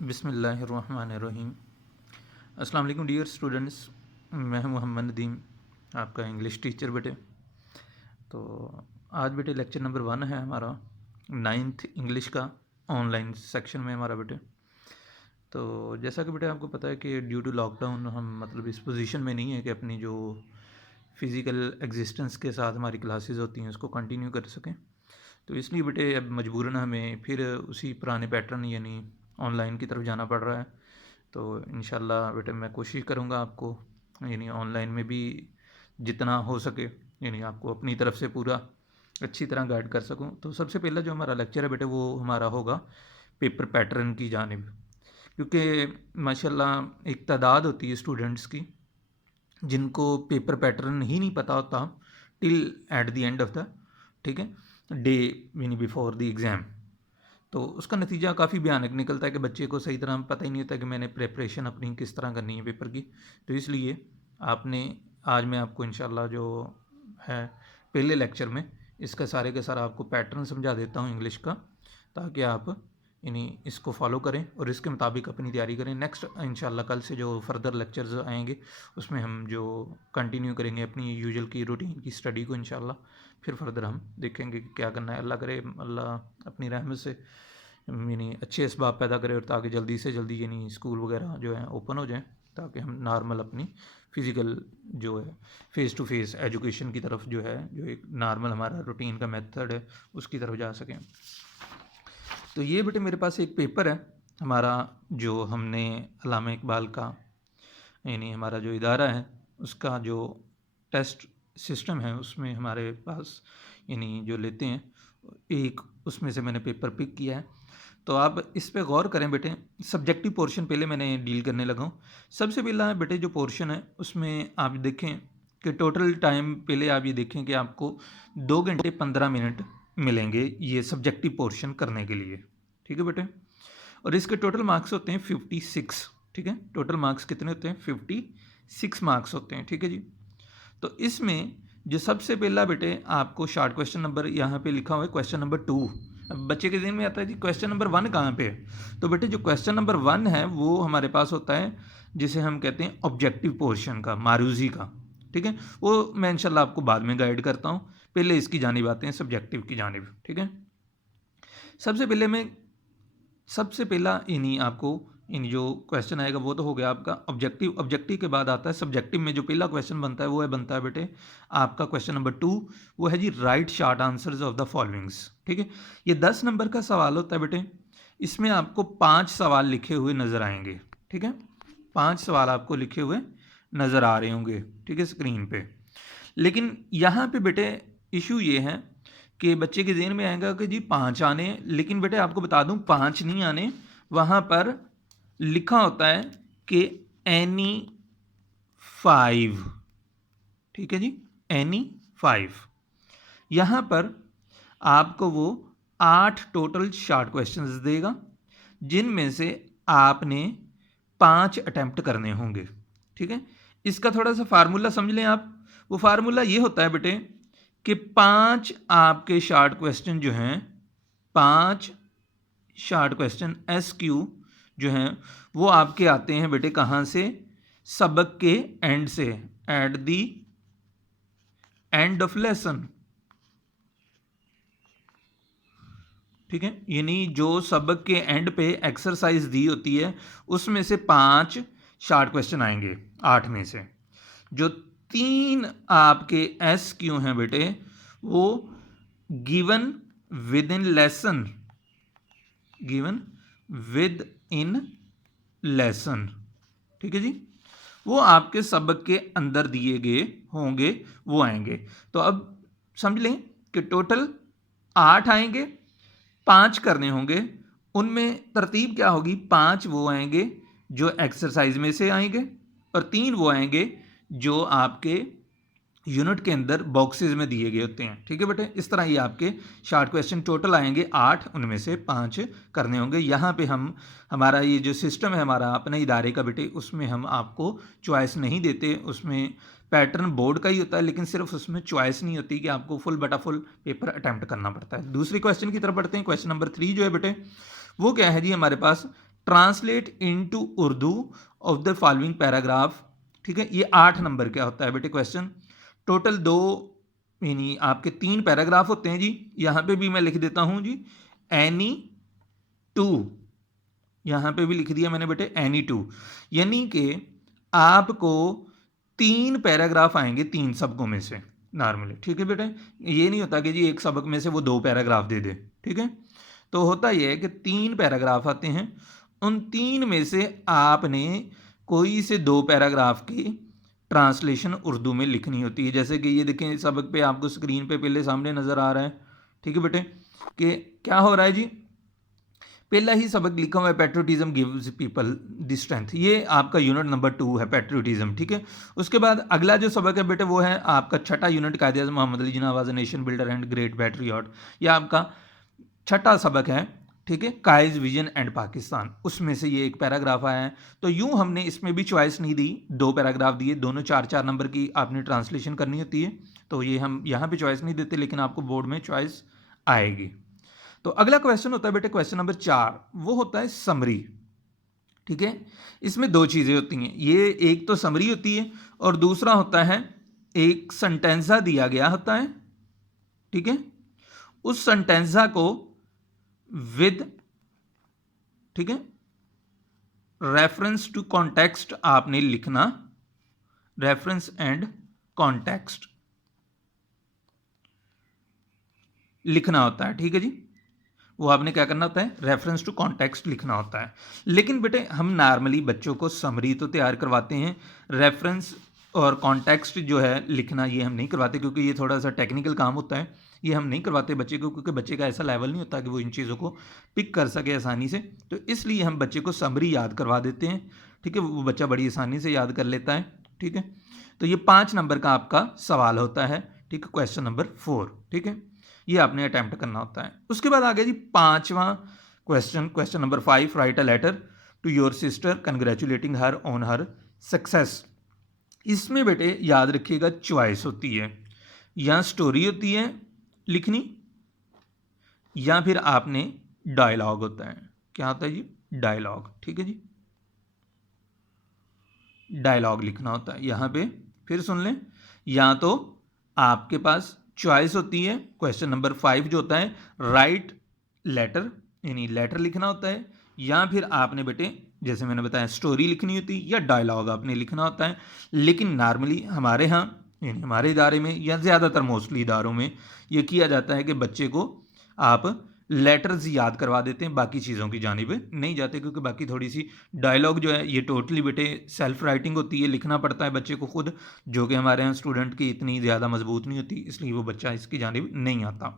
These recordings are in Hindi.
बिस्मिल्लाहिर्रहमानिर्रहीम। अस्सलाम वालेकुम डियर स्टूडेंट्स, मैं हूं मोहम्मद नदीम, आपका इंग्लिश टीचर बेटे। तो आज बेटे लेक्चर नंबर 1 है हमारा, 9th इंग्लिश का ऑनलाइन सेक्शन में हमारा बेटे। तो जैसा कि बेटे आपको पता है कि ड्यू टू लॉकडाउन हम मतलब इस पोजीशन में नहीं है कि अपनी जो फ़िज़िकल एग्जिस्टेंस के साथ हमारी क्लासेस होती हैं उसको कंटिन्यू कर सकें। तो इसलिए बेटे अब मजबूरन हमें फिर उसी पुराने पैटर्न यानी ऑनलाइन की तरफ जाना पड़ रहा है। तो इंशाल्लाह बेटे मैं कोशिश करूँगा आपको यानी ऑनलाइन में भी जितना हो सके यानी आपको अपनी तरफ से पूरा अच्छी तरह गाइड कर सकूँ। तो सबसे पहला जो हमारा लेक्चर है बेटे वो हमारा होगा पेपर पैटर्न की जानिब, क्योंकि माशाल्लाह एक तादाद होती है स्टूडेंट्स की जिनको पेपर पैटर्न ही नहीं पता होता till at the end of the ठीक है डे यानी बिफोर द एग्ज़ाम। तो उसका नतीजा काफ़ी भयानक निकलता है कि बच्चे को सही तरह पता ही नहीं होता कि मैंने प्रिपरेशन अपनी किस तरह करनी है पेपर की। तो इसलिए आपने आज मैं आपको इंशाल्लाह जो है पहले लेक्चर में इसका सारे का सारा आपको पैटर्न समझा देता हूँ इंग्लिश का, ताकि आप यानी इसको फॉलो करें और इसके मुताबिक अपनी तैयारी करें। नेक्स्ट इंशाल्लाह कल से जो फर्दर लेक्चर्स आएंगे उसमें हम जो कंटिन्यू करेंगे अपनी यूजुअल की रूटीन की स्टडी को इंशाल्लाह। फिर फर्दर हम देखेंगे कि क्या करना है। अल्लाह करे अल्लाह अपनी रहमत से यानी अच्छे इसबाब पैदा करे और ताकि जल्दी से जल्दी यानी स्कूल वगैरह जो है ओपन हो जाएँ, ताकि हम नॉर्मल अपनी फ़िज़िकल जो है फ़ेस टू फेस एजुकेशन की तरफ जो है जो एक नॉर्मल हमारा रूटीन का मेथड है उसकी तरफ जा सकें। तो ये बेटे मेरे पास एक पेपर है हमारा जो हमने अल्लामा इकबाल का यानी हमारा जो इदारा है उसका जो टेस्ट सिस्टम है उसमें हमारे पास यानी जो लेते हैं एक उसमें से मैंने पेपर पिक किया है। तो आप इस पे गौर करें बेटे। सब्जेक्टिव पोर्शन पहले मैंने डील करने लगा हूँ। सबसे पहला बेटे जो पोर्शन है उसमें आप देखें कि टोटल टाइम पहले आप ये देखें कि आपको 2 घंटे 15 मिनट मिलेंगे ये सब्जेक्टिव पोर्शन करने के लिए, ठीक है बेटे। और इसके टोटल मार्क्स होते हैं 56, ठीक है। टोटल मार्क्स कितने होते हैं? 56 मार्क्स होते हैं, ठीक है जी। तो इसमें जो सबसे पहला बेटे आपको शॉर्ट क्वेश्चन नंबर यहाँ पे लिखा हुआ है क्वेश्चन नंबर 2। अब बच्चे के दिन में आता है जी क्वेश्चन नंबर 1 कहाँ पे है? तो बेटे जो क्वेश्चन नंबर 1 है वो हमारे पास होता है जिसे हम कहते हैं ऑब्जेक्टिव पोर्शन का, मारूजी का, ठीक है। वो मैं इंशाल्लाह आपको बाद में गाइड करता हूँ, पहले इसकी जानिब आते हैं सब्जेक्टिव की जानिब, ठीक है। सबसे पहला इन्हीं आपको इन जो क्वेश्चन आएगा वो तो हो गया आपका ऑब्जेक्टिव। ऑब्जेक्टिव के बाद आता है सब्जेक्टिव में जो पहला क्वेश्चन बनता है वो बनता है बेटे आपका क्वेश्चन नंबर 2। वो है जी write short answers of the followings, ठीक है। ये 10 नंबर का सवाल होता है बेटे। इसमें आपको 5 सवाल लिखे हुए नज़र आएंगे, ठीक है। 5 सवाल आपको लिखे हुए नज़र आ रहे होंगे, ठीक है, स्क्रीन पे। लेकिन यहाँ पे बेटे इशू ये है कि बच्चे के ज़हन में आएगा कि जी 5 आने, लेकिन बेटे आपको बता दूं 5 नहीं आने। वहाँ पर लिखा होता है कि एनी 5, ठीक है जी, एनी 5। यहाँ पर आपको वो 8 टोटल शॉर्ट क्वेश्चंस देगा जिनमें से आपने 5 अटैम्प्ट करने होंगे, ठीक है। इसका थोड़ा सा फार्मूला समझ लें आप। वो फार्मूला ये होता है बेटे कि 5 आपके शॉर्ट क्वेश्चन जो हैं, 5 शॉर्ट क्वेश्चन SQ जो हैं वो आपके आते हैं बेटे कहाँ से? सबक के एंड से, at the end of lesson, ठीक है। यानी जो सबक के एंड पे एक्सरसाइज दी होती है उसमें से 5 शॉर्ट क्वेश्चन आएंगे 8 में से। जो 3 आपके SQ हैं बेटे वो given with in lesson, given with in lesson, ठीक है जी, वो आपके सबक के अंदर दिए गए होंगे, वो आएंगे। तो अब समझ लें कि टोटल 8 आएंगे, 5 करने होंगे। उनमें तरतीब क्या होगी? 5 वो आएंगे जो एक्सरसाइज में से आएंगे और 3 वो आएंगे जो आपके यूनिट के अंदर बॉक्सेस में दिए गए होते हैं, ठीक है बेटे। इस तरह ये आपके शॉर्ट क्वेश्चन टोटल आएंगे 8, उनमें से 5 करने होंगे। यहाँ पे हम हमारा ये जो सिस्टम है हमारा अपने इदारे का बेटे उसमें हम आपको चॉइस नहीं देते। उसमें पैटर्न बोर्ड का ही होता है, लेकिन सिर्फ उसमें चॉइस नहीं होती कि आपको फुल बटा फुल पेपर अटैम्प्ट करना पड़ता है। दूसरी क्वेश्चन की तरफ बढ़ते हैं। क्वेश्चन नंबर 3 जो है बेटे वो क्या है जी हमारे पास? Translate into Urdu of the following paragraph. ठीक है, ये 8 नंबर क्या होता है बेटे क्वेश्चन। टोटल 2 यानी आपके 3 पैराग्राफ होते हैं जी। यहाँ पे भी मैं लिख देता हूँ जी एनी टू, यहाँ पे भी लिख दिया मैंने बेटे एनी टू, यानी कि आपको 3 पैराग्राफ आएंगे 3 सबकों में से नॉर्मली। ठीक है बेटे, ये नहीं होता कि जी एक सबक में से वो 2 पैराग्राफ दे दे। ठीक है, तो होता यह है कि 3 पैराग्राफ आते हैं, उन 3 में से आपने कोई से 2 पैराग्राफ की ट्रांसलेशन उर्दू में लिखनी होती है। जैसे कि ये देखें सबक पे आपको स्क्रीन पे पहले सामने नज़र आ रहा है। ठीक है बेटे, कि क्या हो रहा है जी, पहला ही सबक लिखा हुआ है patriotism gives people the strength, ये आपका यूनिट नंबर 2 है पैट्रियोटिज्म। ठीक है, उसके बाद अगला जो सबक है बेटे वो है आपका छठा unit Quaid-e-Azam Muhammad Ali Jinnah was a nation builder and great patriot, ये आपका छठा सबक है। ठीक है, काइज विजन एंड पाकिस्तान, उसमें से ये एक पैराग्राफ आया है। तो यूं हमने इसमें भी चॉइस नहीं दी, 2 पैराग्राफ दिए, दोनों 4-4 नंबर की आपने ट्रांसलेशन करनी होती है। तो ये हम यहाँ पे चॉइस नहीं देते, लेकिन आपको बोर्ड में चॉइस आएगी। तो अगला क्वेश्चन होता है बेटे क्वेश्चन नंबर 4, वो होता है समरी। ठीक है, इसमें 2 चीज़ें होती हैं, ये एक तो समरी होती है और दूसरा होता है एक सेंटेंसा दिया गया होता है। ठीक है, उस सेंटेंसा को विद, ठीक है, रेफरेंस टू कॉन्टेक्स्ट आपने लिखना, रेफरेंस एंड कॉन्टेक्स्ट लिखना होता है। ठीक है जी, वो आपने क्या करना होता है, रेफरेंस टू कॉन्टेक्स्ट लिखना होता है। लेकिन बेटे हम नॉर्मली बच्चों को समरी तो तैयार करवाते हैं, रेफरेंस और कॉन्टेक्स्ट जो है लिखना ये हम नहीं करवाते, क्योंकि ये थोड़ा सा टेक्निकल काम होता है, ये हम नहीं करवाते बच्चे को, क्योंकि बच्चे का ऐसा लेवल नहीं होता कि वो इन चीज़ों को पिक कर सके आसानी से। तो इसलिए हम बच्चे को समरी याद करवा देते हैं। ठीक है, वो बच्चा बड़ी आसानी से याद कर लेता है। ठीक है, तो ये 5 नंबर का आपका सवाल होता है। ठीक है, क्वेश्चन नंबर 4। ठीक है, ये आपने अटैम्प्ट करना होता है। उसके बाद आ गया जी 5वां question, question number 5, write a letter to your sister congratulating her on her success. इसमें बेटे याद रखिएगा चॉइस होती है, या स्टोरी होती है लिखनी, या फिर आपने डायलॉग होता है। क्या होता है जी, डायलॉग। ठीक है जी, डायलॉग लिखना होता है। यहां पे फिर सुन लें, या तो आपके पास चॉइस होती है, क्वेश्चन नंबर 5 जो होता है राइट लेटर, यानी लेटर लिखना होता है, या फिर आपने बेटे जैसे मैंने बताया स्टोरी लिखनी होती है, या डायलॉग आपने लिखना होता है। लेकिन नॉर्मली हमारे यहाँ यानी हमारे इदारे में, या ज़्यादातर मोस्टली इदारों में ये किया जाता है कि बच्चे को आप लेटर्स याद करवा देते हैं, बाकी चीज़ों की जानिब नहीं जाते, क्योंकि बाकी थोड़ी सी डायलॉग जो है ये टोटली बेटे सेल्फ राइटिंग होती है, लिखना पड़ता है बच्चे को खुद, जो कि हमारे यहाँ स्टूडेंट की इतनी ज़्यादा मजबूत नहीं होती, इसलिए वो बच्चा इसकी जानिब नहीं आता।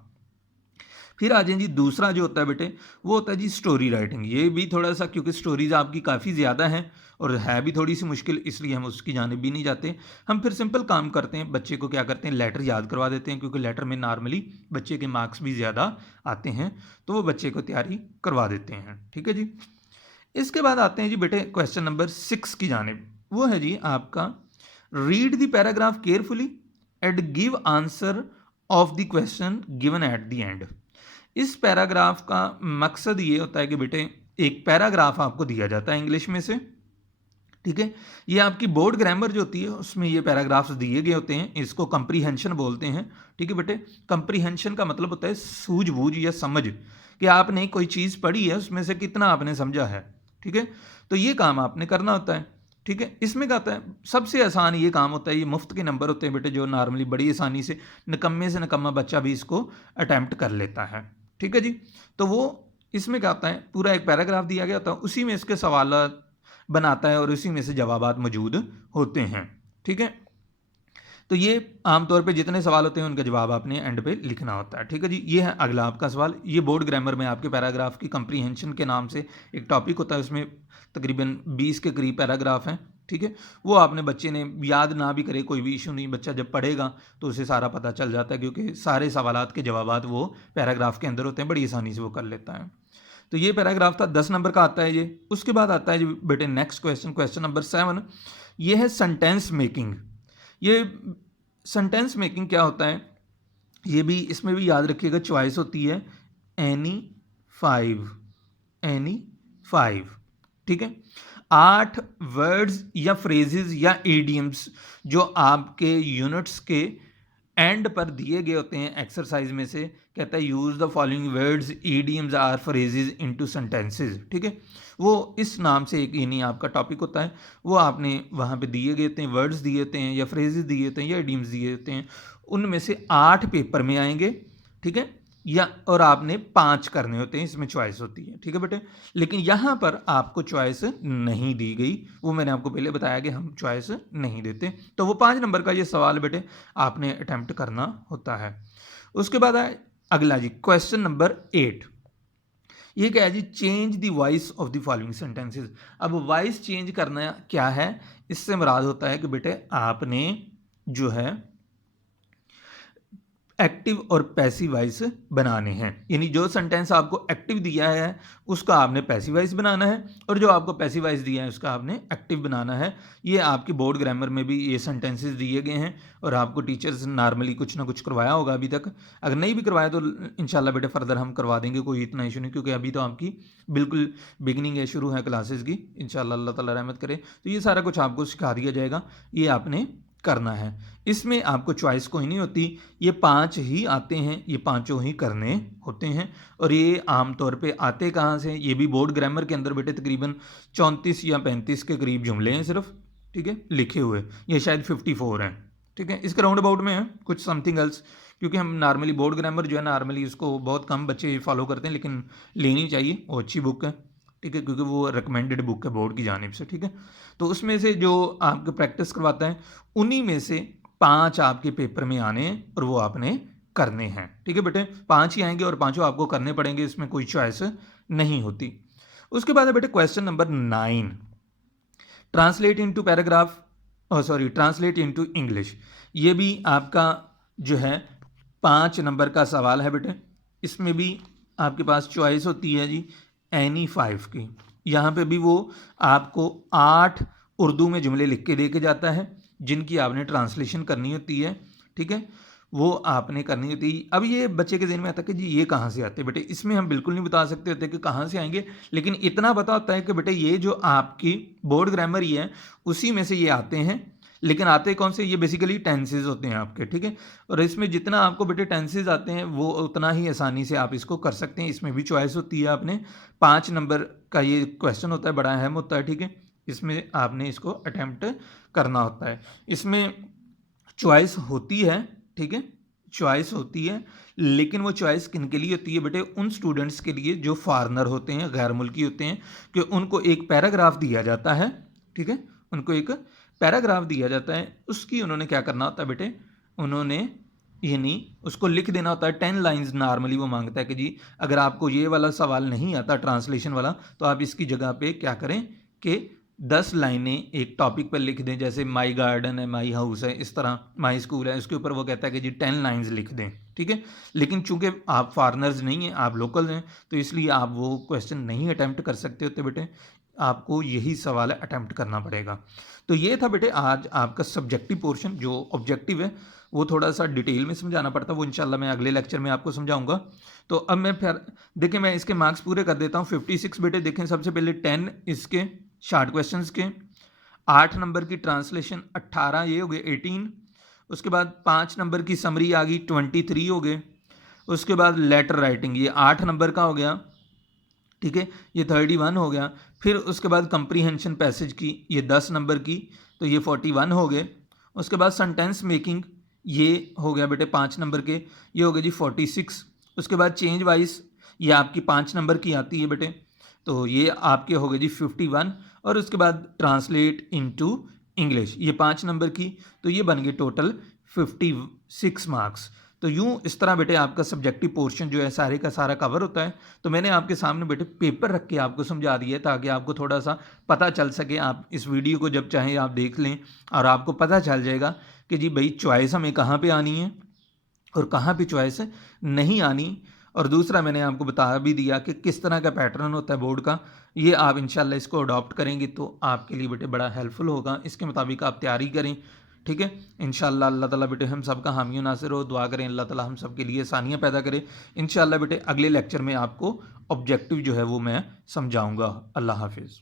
फिर आ जाए जी दूसरा जो होता है बेटे, वो होता है जी स्टोरी राइटिंग। ये भी थोड़ा सा, क्योंकि स्टोरीज आपकी काफ़ी ज़्यादा हैं और है भी थोड़ी सी मुश्किल, इसलिए हम उसकी जानिब भी नहीं जाते। हम फिर सिंपल काम करते हैं, बच्चे को क्या करते हैं, लेटर याद करवा देते हैं, क्योंकि लेटर में नॉर्मली बच्चे के मार्क्स भी ज़्यादा आते हैं, तो वो बच्चे को तैयारी करवा देते हैं। ठीक है जी, इसके बाद आते हैं जी बेटे क्वेश्चन नंबर 6 की जानिब। वो है जी आपका read the paragraph carefully and give answer of the question given at the end. इस पैराग्राफ का मकसद ये होता है कि बेटे एक पैराग्राफ आपको दिया जाता है इंग्लिश में से। ठीक है, ये आपकी बोर्ड ग्रामर जो होती है उसमें ये पैराग्राफ्स दिए गए होते हैं, इसको कंप्रीहेंशन बोलते हैं। ठीक है बेटे, कंप्रीहेंशन का मतलब होता है सूझबूझ या समझ, कि आपने कोई चीज़ पढ़ी है उसमें से कितना आपने समझा है। ठीक है, तो ये काम आपने करना होता है। ठीक है, इसमें क्या होता है, सबसे आसान ये काम होता है, ये मुफ्त के नंबर होते हैं बेटे, जो नॉर्मली बड़ी आसानी से निकम्मे से निकम्मा बच्चा भी इसको अटैम्प्ट कर लेता है। ठीक है जी, तो वो इसमें क्या होता है, पूरा एक पैराग्राफ दिया गया होता है, उसी में इसके सवाल बनाता है और उसी में से जवाबात मौजूद होते हैं। ठीक है, तो ये आमतौर पे जितने सवाल होते हैं उनका जवाब आपने एंड पे लिखना होता है। ठीक है जी, ये है अगला आपका सवाल। ये बोर्ड ग्रामर में आपके पैराग्राफ की कंप्रीहेंशन के नाम से एक टॉपिक होता है, उसमें तकरीबन 20 के करीब पैराग्राफ हैं। ठीक है, वो आपने बच्चे ने याद ना भी करे कोई भी इशू नहीं, बच्चा जब पढ़ेगा तो उसे सारा पता चल जाता है, क्योंकि सारे सवालात के जवाबात वो पैराग्राफ के अंदर होते हैं, बड़ी आसानी से वो कर लेता है। तो ये पैराग्राफ था, 10 नंबर का आता है ये। उसके बाद आता है जी बेटे नेक्स्ट क्वेश्चन, क्वेश्चन नंबर 7, ये है सेंटेंस मेकिंग। ये सेंटेंस मेकिंग क्या होता है, ये भी इसमें भी याद रखिएगा चॉइस होती है एनी 5, एनी 5। ठीक है। 8 वर्ड्स या फ्रेजेस या इडियम्स जो आपके यूनिट्स के एंड पर दिए गए होते हैं एक्सरसाइज में से, कहता है use the following words idioms or phrases into sentences, ठीक है। वो इस नाम से एक यानी आपका टॉपिक होता है, वो आपने वहाँ पे दिए गए होते हैं, वर्ड्स दिए होते हैं या फ्रेजेस दिए होते हैं या इडियम्स दिए होते हैं, उनमें से 8 पेपर में आएंगे, ठीक है, या और आपने 5 करने होते हैं, इसमें चॉइस होती है, ठीक है बेटे। लेकिन यहाँ पर आपको चॉइस नहीं दी गई, वो मैंने आपको पहले बताया कि हम चॉइस नहीं देते। तो वो 5 नंबर का ये सवाल बेटे आपने अटैम्प्ट करना होता है। उसके बाद आए अगला जी, क्वेश्चन नंबर 8। ये क्या है जी, change the voice of the following sentences. अब वॉइस चेंज करना क्या है, इससे मुराद होता है कि बेटे आपने जो है एक्टिव और पैसिव वॉइस बनाने हैं, यानी जो सेंटेंस आपको एक्टिव दिया है उसका आपने पैसिव वॉइस बनाना है, और जो आपको पैसिव वॉइस दिया है उसका आपने एक्टिव बनाना है। ये आपकी बोर्ड ग्रामर में भी ये सेंटेंसेस दिए गए हैं, और आपको टीचर्स नॉर्मली कुछ ना कुछ करवाया होगा अभी तक। अगर नहीं भी करवाया तो इंशाल्लाह बेटे फर्दर हम करवा देंगे, कोई इतना इशू नहीं, क्योंकि अभी तो आपकी बिल्कुल बिगिनिंग है, शुरू है क्लासेस की। इंशाल्लाह अल्लाह ताला रहमत करे तो ये सारा कुछ आपको सिखा दिया जाएगा, ये आपने करना है। इसमें आपको चॉइस कोई नहीं होती, ये 5 ही आते हैं, ये पांचों ही करने होते हैं। और ये आमतौर पे आते कहाँ से, ये भी बोर्ड ग्रामर के अंदर बेटे तकरीबन 34 या 35 के करीब जुमले हैं सिर्फ, ठीक है, लिखे हुए। ये शायद 54 हैं, ठीक है। इसके राउंड अबाउट में है कुछ समथिंग एल्स, क्योंकि हम नॉर्मली बोर्ड ग्रामर जो है नॉर्मली उसको बहुत कम बच्चे फॉलो करते हैं, लेकिन लेनी चाहिए, वो अच्छी बुक है, ठीक है, क्योंकि वो रिकमेंडेड बुक है बोर्ड की जानिब से, ठीक है। तो उसमें से जो आपको प्रैक्टिस करवाता है उन्हीं में से 5 आपके पेपर में आने हैं और वो आपने करने हैं, ठीक है बेटे। 5 ही आएंगे और पांचों आपको करने पड़ेंगे, इसमें कोई चॉइस नहीं होती। उसके बाद है बेटे question number 9, translate into paragraph, sorry translate into English. ये भी आपका जो है 5 नंबर का सवाल है बेटे। इसमें भी आपके पास चॉइस होती है जी एनी 5 की। यहाँ पे भी वो आपको 8 उर्दू में जुमले लिख के दे के जाता है, जिनकी आपने ट्रांसलेशन करनी होती है, ठीक है, वो आपने करनी होती है। अब ये बच्चे के ज़हन में आता है कि जी ये कहाँ से आते हैं बेटे, इसमें हम बिल्कुल नहीं बता सकते होते कि कहाँ से आएंगे, लेकिन इतना पता होता है कि बेटे ये जो आपकी बोर्ड ग्रामर ही है उसी में से ये आते हैं। लेकिन आते कौन से, ये बेसिकली टेंसेज होते हैं आपके, ठीक है। और इसमें जितना आपको बेटे टेंसेज आते हैं वो उतना ही आसानी से आप इसको कर सकते हैं। इसमें भी चॉइस होती है, आपने 5 नंबर का ये क्वेश्चन होता है, बड़ा अहम होता है, ठीक है। इसमें आपने इसको अटैम्प्ट करना होता है। इसमें चॉइस होती है, ठीक है, चॉइस होती है, लेकिन वो चॉइस किन के लिए होती है बेटे, उन स्टूडेंट्स के लिए जो फॉरेनर होते हैं, गैर मुल्की होते हैं, कि उनको एक पैराग्राफ दिया जाता है, ठीक है, उनको एक पैराग्राफ दिया जाता है, उसकी उन्होंने क्या करना होता है बेटे, उन्होंने यानी उसको लिख देना होता है। 10 लाइंस नॉर्मली वो मांगता है कि जी अगर आपको ये वाला सवाल नहीं आता ट्रांसलेशन वाला, तो आप इसकी जगह पे क्या करें कि 10 लाइनें एक टॉपिक पर लिख दें, जैसे माई गार्डन है, माई हाउस है, इस तरह माई स्कूल है, उसके ऊपर वो कहता है कि जी 10 लाइंस लिख दें, ठीक है। लेकिन चूंकि आप फॉरनर्स नहीं हैं, आप लोकल हैं, तो इसलिए आप वो क्वेश्चन नहीं अटैम्प्ट कर सकते होते बेटे, आपको यही सवाल अटैम्प्ट करना पड़ेगा। तो ये था बेटे आज आपका सब्जेक्टिव पोर्शन। जो ऑब्जेक्टिव है वो थोड़ा सा डिटेल में समझाना पड़ता है, वो इंशाल्लाह मैं अगले लेक्चर में आपको समझाऊंगा। तो अब मैं फिर देखें, मैं इसके मार्क्स पूरे कर देता हूँ। 56 बेटे देखें, सबसे पहले 10 इसके शार्ट क्वेश्चंस के, 8 नंबर की ट्रांसलेशन, 18 ये हो गए 18। उसके बाद 5 नंबर की समरी आ गई, 23 हो गए। उसके बाद लेटर राइटिंग, ये 8 नंबर का हो गया, ठीक है, ये 31 हो गया। फिर उसके बाद कंप्रीहेंशन पैसेज की, ये 10 नंबर की, तो ये 41 हो गए। उसके बाद सेंटेंस मेकिंग, ये हो गया बेटे 5 नंबर के, ये हो गए जी 46। उसके बाद चेंज वाइज, ये आपकी 5 नंबर की आती है बेटे, तो ये आपके हो गए जी 51। और उसके बाद ट्रांसलेट इनटू इंग्लिश, ये 5 नंबर की, तो ये बन गए टोटल 56 मार्क्स। तो यूँ इस तरह बेटे आपका सब्जेक्टिव पोर्शन जो है सारे का सारा कवर होता है। तो मैंने आपके सामने बेटे पेपर रख के आपको समझा दिया है, ताकि आपको थोड़ा सा पता चल सके। आप इस वीडियो को जब चाहें आप देख लें और आपको पता चल जाएगा कि जी भाई चॉइस हमें कहाँ पे आनी है और कहाँ पे चॉइस नहीं आनी। और दूसरा मैंने आपको बता भी दिया कि किस तरह का पैटर्न होता है बोर्ड का। ये आप इंशाल्लाह इसको अडॉप्ट करेंगे तो आपके लिए बेटे बड़ा हेल्पफुल होगा। इसके मुताबिक आप तैयारी करें, ठीक है। इंशाल्लाह अल्लाह ताला बेटे हम सब का हामी व नासिर हो। दुआ करें अल्लाह ताला हम सब के लिए आसानियाँ पैदा करे। इंशाल्लाह बेटे अगले लेक्चर में आपको ऑब्जेक्टिव जो है वो मैं समझाऊँगा। अल्लाह हाफिज़।